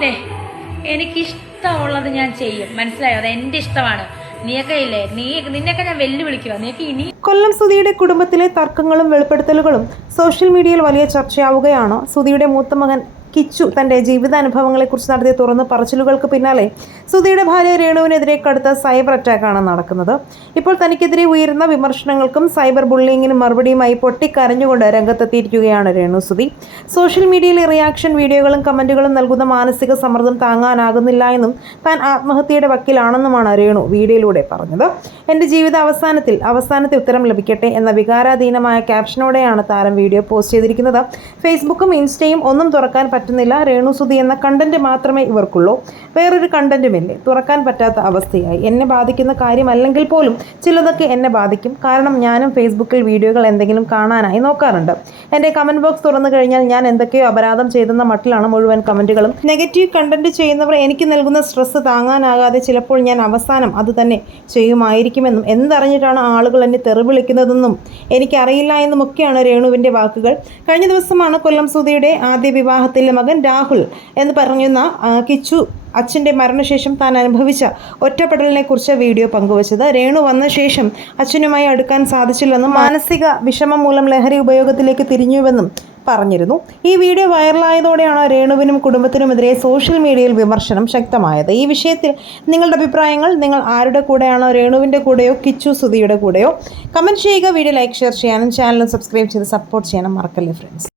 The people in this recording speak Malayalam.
ദേ എനിക്കിഷ്ടമുള്ളത് ഞാൻ ചെയ്യും, മനസ്സിലായോ? അത് എൻ്റെ ഇഷ്ടമാണ്. നീയൊക്കെ ഇല്ലേ, നിന്നെയൊക്കെ ഞാൻ വെല്ലുവിളിക്കുക. നീയൊക്കെ ഇനി. കൊല്ലം സുധിയുടെ കുടുംബത്തിലെ തർക്കങ്ങളും വെളിപ്പെടുത്തലുകളും സോഷ്യൽ മീഡിയയിൽ വലിയ ചർച്ചയാവുകയാണ്. സുധിയുടെ മൂത്ത മകൻ കിച്ചു തൻ്റെ ജീവിതാനുഭവങ്ങളെക്കുറിച്ച് നടത്തിയ തുറന്ന് പറച്ചിലുകൾക്ക് പിന്നാലെ സുധിയുടെ ഭാര്യ രേണുവിനെതിരെ കടുത്ത സൈബർ അറ്റാക്കാണ് നടക്കുന്നത്. ഇപ്പോൾ തനിക്കെതിരെ ഉയരുന്ന വിമർശനങ്ങൾക്കും സൈബർ ബുള്ളിങ്ങിനും മറുപടിയുമായി പൊട്ടിക്കരഞ്ഞുകൊണ്ട് രംഗത്തെത്തിയിരിക്കുകയാണ് രേണു സുധി. സോഷ്യൽ മീഡിയയിലെ റിയാക്ഷൻ വീഡിയോകളും കമൻറ്റുകളും നൽകുന്ന മാനസിക സമ്മർദ്ദം താങ്ങാനാകുന്നില്ല എന്നും താൻ ആത്മഹത്യയുടെ വക്കിലാണെന്നുമാണ് രേണു വീഡിയോയിലൂടെ പറഞ്ഞത്. എൻ്റെ ജീവിത അവസാനത്തെ ഉത്തരം ലഭിക്കട്ടെ എന്ന വികാരാധീനമായ ക്യാപ്ഷനോടെയാണ് താരം വീഡിയോ പോസ്റ്റ് ചെയ്തിരിക്കുന്നത്. ഫേസ്ബുക്കും ഇൻസ്റ്റയും ഒന്നും തുറക്കാൻ പറ്റുന്നില്ല. രേണു സുധി എന്ന കണ്ടന്റ് മാത്രമേ ഇവർക്കുള്ളൂ, വേറൊരു കണ്ടന്റുമില്ലേ. തുറക്കാൻ പറ്റാത്ത അവസ്ഥയായി. എന്നെ ബാധിക്കുന്ന കാര്യമല്ലെങ്കിൽ പോലും ചിലതൊക്കെ എന്നെ ബാധിക്കും. കാരണം ഞാനും ഫേസ്ബുക്കിൽ വീഡിയോകൾ എന്തെങ്കിലും കാണാനായി നോക്കാറുണ്ട്. എൻ്റെ കമൻറ്റ് ബോക്സ് തുറന്നു കഴിഞ്ഞാൽ ഞാൻ എന്തൊക്കെയോ അപരാധം ചെയ്തെന്ന മട്ടിലാണ് മുഴുവൻ കമൻറ്റുകളും. നെഗറ്റീവ് കണ്ടന്റ് ചെയ്യുന്നവർ എനിക്ക് നൽകുന്ന സ്ട്രെസ്സ് താങ്ങാനാകാതെ ചിലപ്പോൾ ഞാൻ അവസാനം അത് തന്നെ ചെയ്യുമായിരിക്കുമെന്നും എന്തറിഞ്ഞിട്ടാണ് ആളുകൾ എന്നെ തെറിവിളിക്കുന്നതെന്നും എനിക്കറിയില്ല എന്നുമൊക്കെയാണ് രേണുവിൻ്റെ വാക്കുകൾ. കഴിഞ്ഞ ദിവസമാണ് കൊല്ലം സുധിയുടെ ആദ്യ വിവാഹത്തിലെ മകൻ രാഹുൽ എന്ന് പറയുന്ന കിച്ചു അച്ഛൻ്റെ മരണശേഷം താൻ അനുഭവിച്ച ഒറ്റപ്പെടലിനെ കുറിച്ച് വീഡിയോ പങ്കുവച്ചത്. രേണു വന്ന ശേഷം അച്ഛനുമായി അടുക്കാൻ സാധിച്ചില്ലെന്നും മാനസിക വിഷമം മൂലം ലഹരി ഉപയോഗത്തിലേക്ക് തിരിഞ്ഞുവെന്നും പറഞ്ഞിരുന്നു. ഈ വീഡിയോ വൈറലായതോടെയാണ് രേണുവിനും കുടുംബത്തിനുമെതിരെ സോഷ്യൽ മീഡിയയിൽ വിമർശനം ശക്തമായത്. ഈ വിഷയത്തിൽ നിങ്ങളുടെ അഭിപ്രായങ്ങൾ, നിങ്ങൾ ആരുടെ കൂടെയാണോ, രേണുവിൻ്റെ കൂടെയോ കിച്ചു സുധിയുടെ കൂടെയോ? കമൻറ്റ് ചെയ്യുക. വീഡിയോ ലൈക്ക്, ഷെയർ ചെയ്യാനും ചാനൽ സബ്സ്ക്രൈബ് ചെയ്ത് സപ്പോർട്ട് ചെയ്യാനും മറക്കല്ലേ ഫ്രണ്ട്സ്.